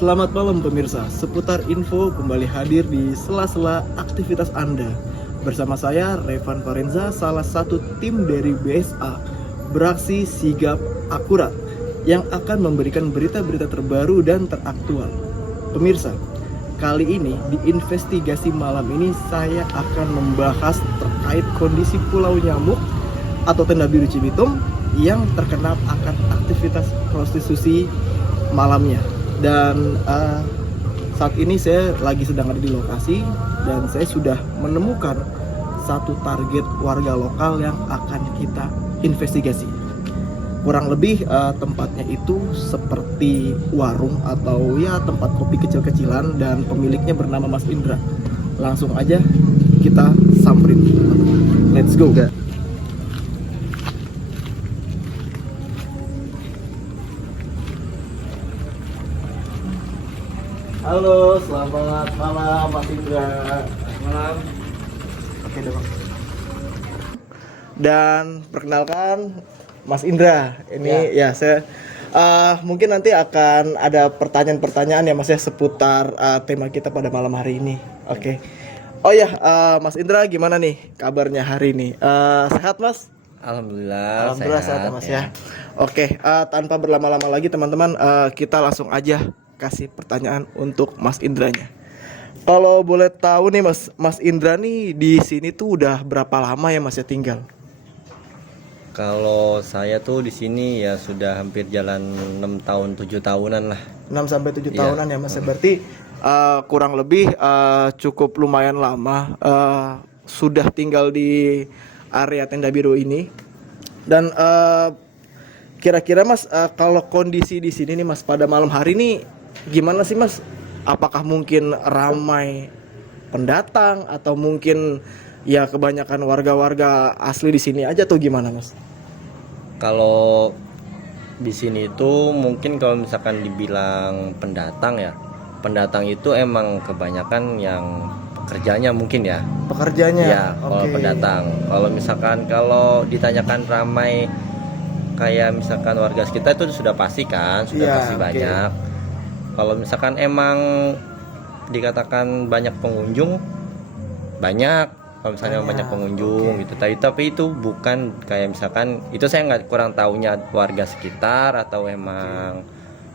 Selamat malam pemirsa, seputar info kembali hadir di sela-sela aktivitas Anda. Bersama saya Revan Farenza, salah satu tim dari BSA Beraksi Sigap Akurat yang akan memberikan berita-berita terbaru dan teraktual. Pemirsa, kali ini di investigasi malam ini saya akan membahas terkait kondisi Pulau Nyamuk atau Tenda Biru Cibitung yang terkena akan aktivitas prostitusi malamnya. Dan saat ini saya lagi sedang ada di lokasi dan saya sudah menemukan satu target warga lokal yang akan kita investigasi. Kurang lebih tempatnya itu seperti warung atau ya tempat kopi kecil-kecilan dan pemiliknya bernama Mas Indra. Langsung aja kita samperin. Let's go. Halo, selamat malam Mas Indra. Malam. Oke, deh, Bang. Dan perkenalkan Mas Indra. Ini ya saya mungkin nanti akan ada pertanyaan-pertanyaan ya Mas ya seputar tema kita pada malam hari ini. Oke. Oh ya, Mas Indra gimana nih kabarnya hari ini? Sehat Mas? Alhamdulillah sehat ya Mas ya. Oke, tanpa berlama-lama lagi teman-teman, kita langsung aja kasih pertanyaan untuk Mas Indranya. Kalau boleh tahu nih Mas Indra nih di sini tuh udah berapa lama ya Mas ya tinggal? Kalau saya tuh di sini ya sudah hampir jalan 6 tahun 7 tahunan lah. 6 sampai 7 tahunan ya Mas. Berarti kurang lebih cukup lumayan lama sudah tinggal di area Tenda Biru ini. Dan kira-kira Mas kalau kondisi di sini nih Mas pada malam hari nih gimana sih Mas? Apakah mungkin ramai pendatang atau mungkin ya kebanyakan warga-warga asli di sini aja tuh gimana Mas? Kalau di sini itu mungkin kalau misalkan dibilang pendatang ya, pendatang itu emang kebanyakan yang pekerjanya mungkin ya. Pekerjanya? Ya, kalau pendatang. Kalau misalkan kalau ditanyakan ramai kayak misalkan warga sekitar itu sudah pasti kan, sudah pasti banyak. Kalau misalkan emang dikatakan banyak pengunjung, banyak. Kalau misalnya banyak pengunjung gitu. Tapi itu bukan kayak misalkan itu saya nggak kurang tahunya warga sekitar atau emang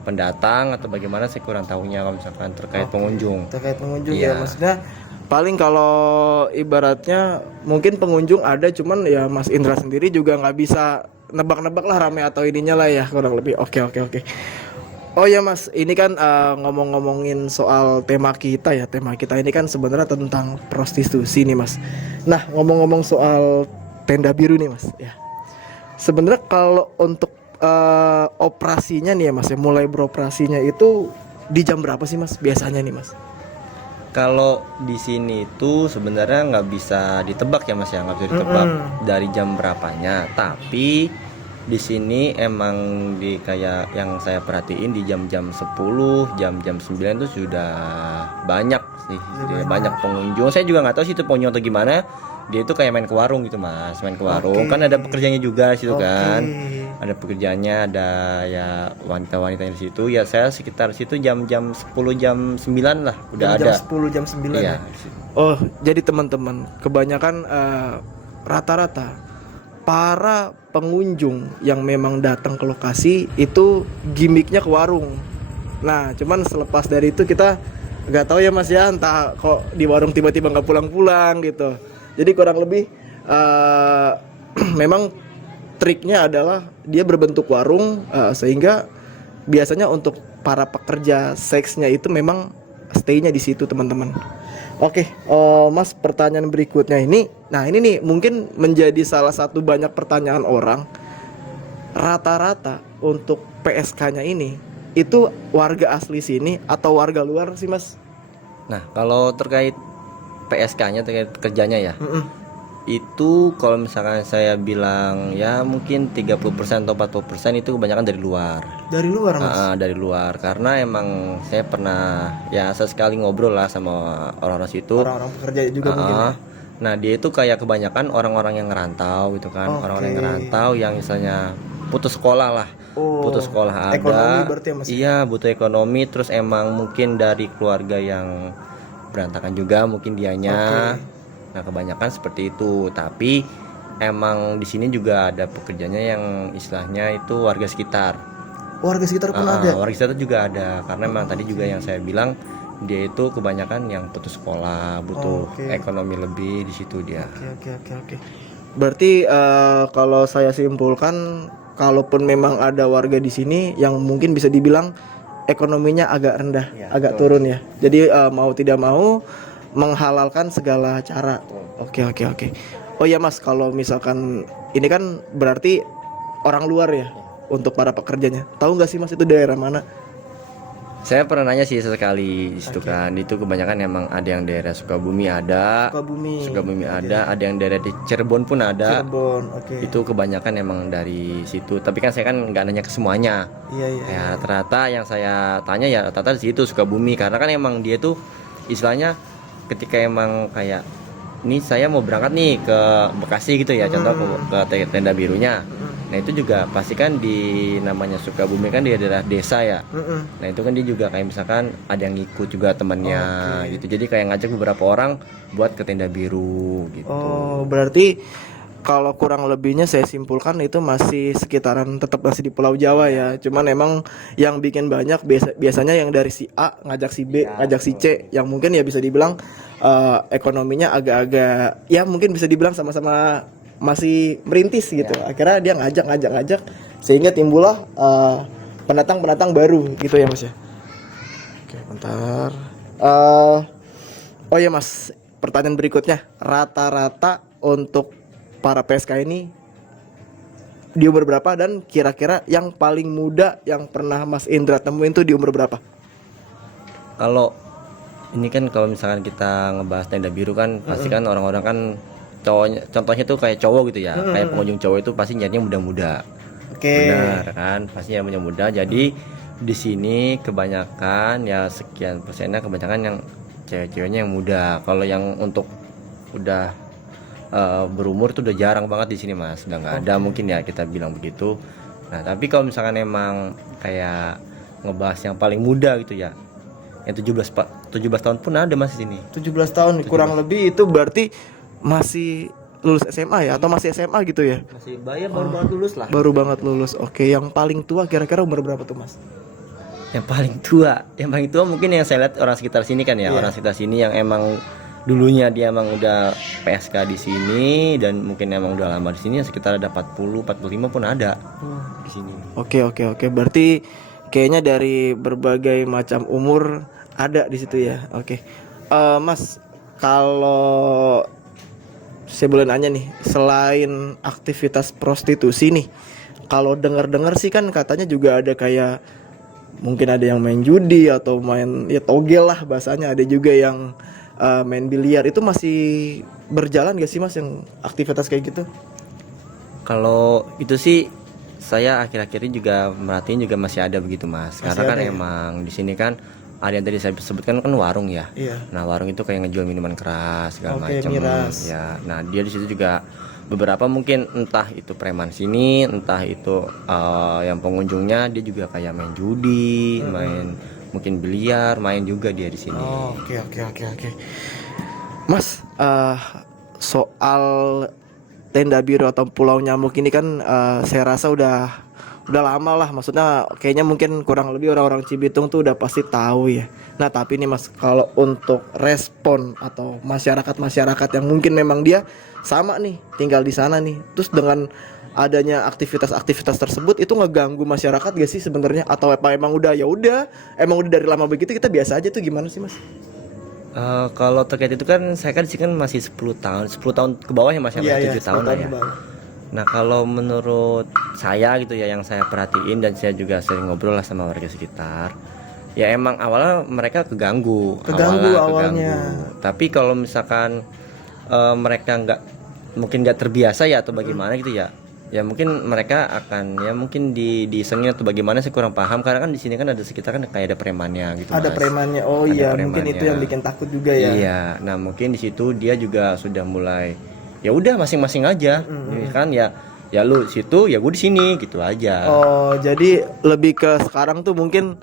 pendatang atau bagaimana saya kurang tahunya kalau misalkan terkait pengunjung. Terkait pengunjung ya maksudnya paling kalau ibaratnya mungkin pengunjung ada cuman ya Mas Indra sendiri juga nggak bisa nebak-nebak lah rame atau ininya lah ya kurang lebih. Oke. Oh ya Mas, ini kan ngomong-ngomongin soal tema kita ya. Tema kita ini kan sebenarnya tentang prostitusi nih Mas. Nah, ngomong-ngomong soal Tenda Biru nih Mas ya. Sebenarnya kalau untuk operasinya nih ya Mas ya, mulai beroperasinya itu di jam berapa sih Mas biasanya nih Mas? Kalau di sini itu sebenarnya nggak bisa ditebak ya Mas ya, nggak bisa ditebak dari jam berapanya. Tapi di sini emang di kayak yang saya perhatiin di jam-jam 10, jam-jam 9 itu sudah banyak sih, banyak pengunjung. Saya juga nggak tahu sih itu pengunjung atau gimana. Dia itu kayak main ke warung gitu Mas, main ke warung. Kan ada pekerjaannya juga di situ kan. Ada pekerjaannya, ada ya wanita-wanita di situ. Ya saya sekitar situ jam-jam 10, jam 9 lah udah ada. Jam 10, jam 9 ya. Oh, jadi teman-teman, kebanyakan rata-rata para pengunjung yang memang datang ke lokasi itu gimmicknya ke warung. Nah, cuman selepas dari itu kita nggak tahu ya Mas ya, entah kok di warung tiba-tiba nggak pulang-pulang gitu. Jadi kurang lebih memang triknya adalah dia berbentuk warung sehingga biasanya untuk para pekerja seksnya itu memang stay-nya di situ teman-teman. Oke, Mas, pertanyaan berikutnya ini. Nah, ini nih mungkin menjadi salah satu banyak pertanyaan orang. Rata-rata untuk PSK-nya ini itu warga asli sini atau warga luar sih, Mas? Nah, kalau terkait PSK-nya terkait kerjanya ya. Itu kalau misalkan saya bilang ya mungkin 30% atau 40% itu kebanyakan dari luar. Dari luar Mas? Dari luar, karena emang saya pernah ya sesekali ngobrol lah sama orang-orang situ. Orang-orang pekerja juga mungkin ya? Nah dia itu kayak kebanyakan orang-orang yang ngerantau gitu kan, orang-orang yang Oke. ngerantau yang misalnya putus sekolah lah, Oh, putus sekolah ekonomi ada, berarti ya Mas? iya butuh ekonomi, terus emang mungkin dari keluarga yang berantakan juga mungkin dianya. Oke. Nah kebanyakan seperti itu, tapi emang di sini juga ada pekerjanya yang istilahnya itu warga sekitar. Warga sekitar pun ada. Warga sekitar juga ada, karena memang tadi juga yang saya bilang dia itu kebanyakan yang putus sekolah, butuh Oke. ekonomi lebih di situ dia. Oke. Berarti kalau saya simpulkan, kalaupun memang ada warga di sini yang mungkin bisa dibilang ekonominya agak rendah, Ya, agak betul. turun ya. Jadi mau tidak mau menghalalkan segala cara. Oke. Oh ya Mas, kalau misalkan ini kan berarti orang luar ya untuk para pekerjanya. Tahu nggak sih Mas itu daerah mana? Saya pernah nanya sih sesekali di situ kan, itu kebanyakan emang ada yang daerah Sukabumi ada, Sukabumi. ada yang daerah di Cirebon pun ada. Cirebon. Oke. Itu kebanyakan emang dari situ. Tapi kan saya kan nggak nanya ke semuanya. Iya. Ya rata-rata yang saya tanya ya rata-rata di situ Sukabumi, karena kan emang dia tuh istilahnya ketika emang kayak ini saya mau berangkat nih ke Bekasi gitu ya, contoh ke tenda birunya. Nah itu juga pasti kan di namanya Sukabumi kan dia adalah desa ya. Nah itu kan dia juga kayak misalkan ada yang ngikut juga temannya gitu. Jadi kayak ngajak beberapa orang buat ke tenda biru gitu. Oh, berarti kalau kurang lebihnya saya simpulkan itu masih sekitaran tetap masih di Pulau Jawa ya. Cuman emang yang bikin banyak biasanya yang dari si A ngajak si B, ngajak si C, yang mungkin ya bisa dibilang ekonominya agak-agak ya mungkin bisa dibilang sama-sama masih merintis gitu. Akhirnya dia ngajak sehingga timbullah pendatang-pendatang baru gitu ya Mas ya. Oke, bentar. Oh ya Mas, pertanyaan berikutnya, rata-rata untuk para PSK ini di umur berapa, dan kira-kira yang paling muda yang pernah Mas Indra temuin tuh di umur berapa? Kalau ini kan kalau misalkan kita ngebahas tenda biru kan pasti kan orang-orang kan cowoknya, contohnya tuh kayak cowok gitu ya, kayak pengunjung cowok itu pasti nyarinya muda-muda. Oke. Benar kan, pasti yang muda. Jadi di sini kebanyakan ya sekian persennya kebanyakan yang cewek-ceweknya yang muda. Kalau yang untuk udah berumur tuh udah jarang banget di sini Mas, udah nggak ada mungkin ya kita bilang begitu. Nah tapi kalau misalkan emang kayak ngebahas yang paling muda gitu ya, yang 17 tahun pun ada Mas di sini. 17 tahun kurang lebih itu berarti masih lulus SMA ya, atau masih SMA gitu ya? Masih bayar baru banget lulus lah. Baru banget lulus. Oke, yang paling tua kira-kira umur berapa tuh Mas? Yang paling tua mungkin yang saya lihat orang sekitar sini kan ya, orang sekitar sini yang emang dulunya dia emang udah PSK di sini dan mungkin emang udah lama di sini, sekitar ada 40 45 pun ada di sini. Oke. Berarti kayaknya dari berbagai macam umur ada di situ ya. Oke. Mas, kalau saya boleh nanya nih, selain aktivitas prostitusi nih, kalau dengar-dengar sih kan katanya juga ada kayak mungkin ada yang main judi atau main ya togel lah bahasanya, ada juga yang main biliar. Itu masih berjalan gak sih Mas yang aktivitas kayak gitu? Kalau itu sih saya akhir-akhir ini juga merhatiin juga masih ada begitu Mas. Masih Karena kan ada ya? emang di sini kan ada yang tadi saya sebutkan kan warung ya. Iya. Nah warung itu kayak ngejual minuman keras segala Oke, macam. miras. Ya, nah dia di situ juga beberapa mungkin entah itu preman sini, entah itu yang pengunjungnya dia juga kayak main judi, main mungkin biliar, main juga dia di sini. Oke. Mas, soal tenda biru atau pulau nyamuk ini kan saya rasa udah lama lah, maksudnya kayaknya mungkin kurang lebih orang-orang Cibitung tuh udah pasti tahu ya. Nah tapi nih Mas, kalau untuk respon atau masyarakat yang mungkin memang dia sama nih tinggal di sana nih, terus dengan adanya aktivitas-aktivitas tersebut itu ngeganggu masyarakat gak sih sebenarnya, atau apa emang udah emang udah dari lama begitu kita biasa aja tuh, gimana sih Mas? Kalau terkait itu kan saya kan di sini kan masih 10 tahun ke bawah ya Mas, ya 7 tahun lah ya. Nah kalau menurut saya gitu ya, yang saya perhatiin dan saya juga sering ngobrol lah sama warga sekitar, ya emang awalnya mereka keganggu awalnya. Tapi kalau misalkan mereka mungkin nggak terbiasa ya atau bagaimana gitu ya, Ya mungkin mereka akan ya mungkin disengin atau bagaimana, saya kurang paham karena kan di sini kan ada sekitar kan kayak ada premannya gitu Ada Mas. premannya. Oh Ada iya, mungkin premannya. itu yang bikin takut juga ya. Iya, nah mungkin di situ dia juga sudah mulai ya udah masing-masing aja, ya kan ya lu situ ya gue di sini gitu aja. Oh, jadi lebih ke sekarang tuh mungkin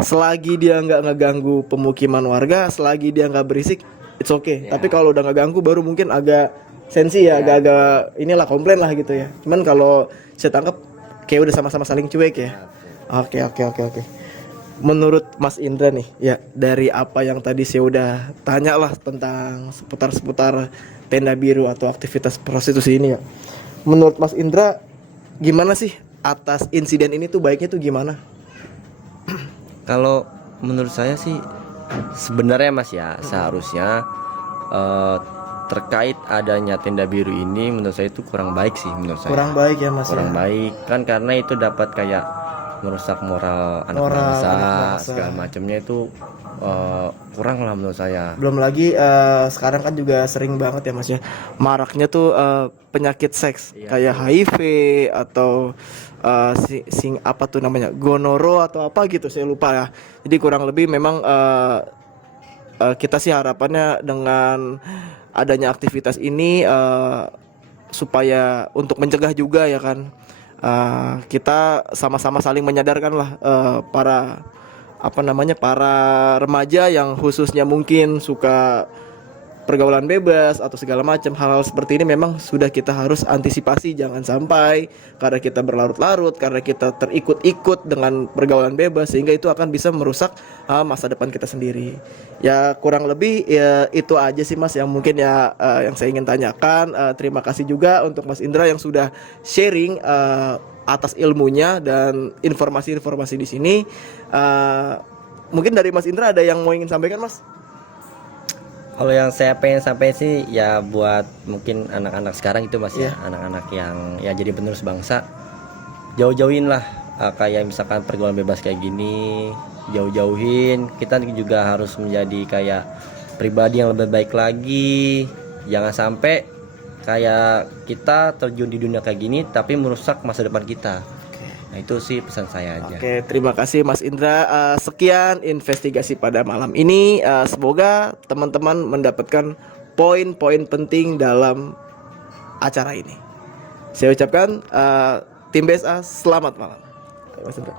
selagi dia nggak ngeganggu pemukiman warga, selagi dia nggak berisik, it's okay. Ya. Tapi kalau udah ngeganggu baru mungkin agak sensi ya, agak-agak inilah komplain lah gitu ya. Cuman kalau saya tangkap kayak udah sama-sama saling cuek ya. Oke. Menurut Mas Indra nih, ya dari apa yang tadi saya udah tanya lah tentang seputar tenda biru atau aktivitas prostitusi ini ya. Menurut Mas Indra gimana sih atas insiden ini tuh baiknya tuh gimana? Kalau menurut saya sih sebenarnya Mas ya seharusnya terkait adanya tenda biru ini menurut saya itu kurang baik sih menurut saya. Kurang baik ya Mas Kurang ya. baik kan karena itu dapat kayak merusak moral anak Moral bangsa, anak bangsa. segala macamnya itu kurang lah menurut saya. Belum lagi sekarang kan juga sering banget ya Mas ya, maraknya tuh penyakit seks kayak HIV atau apa tuh namanya, gonoro atau apa gitu saya lupa ya. Jadi kurang lebih memang kita sih harapannya dengan adanya aktivitas ini supaya untuk mencegah juga ya kan, kita sama-sama saling menyadarkan lah para para remaja yang khususnya mungkin suka pergaulan bebas atau segala macam hal-hal seperti ini memang sudah kita harus antisipasi, jangan sampai karena kita berlarut-larut, karena kita terikut-ikut dengan pergaulan bebas sehingga itu akan bisa merusak masa depan kita sendiri. Ya kurang lebih ya itu aja sih Mas yang mungkin ya yang saya ingin tanyakan. Terima kasih juga untuk Mas Indra yang sudah sharing atas ilmunya dan informasi-informasi di sini. Mungkin dari Mas Indra ada yang mau ingin sampaikan Mas? Kalau yang saya pengen sampai sih ya buat mungkin anak-anak sekarang itu Mas ya, anak-anak yang ya jadi penerus bangsa, jauh-jauhin lah kayak misalkan pergaulan bebas kayak gini, jauh-jauhin. Kita juga harus menjadi kayak pribadi yang lebih baik lagi, jangan sampai kayak kita terjun di dunia kayak gini tapi merusak masa depan kita. Nah itu sih pesan saya aja. Oke, terima kasih Mas Indra. Sekian investigasi pada malam ini. Semoga teman-teman mendapatkan poin-poin penting dalam acara ini. Saya ucapkan tim BSA selamat malam. Mas Indra.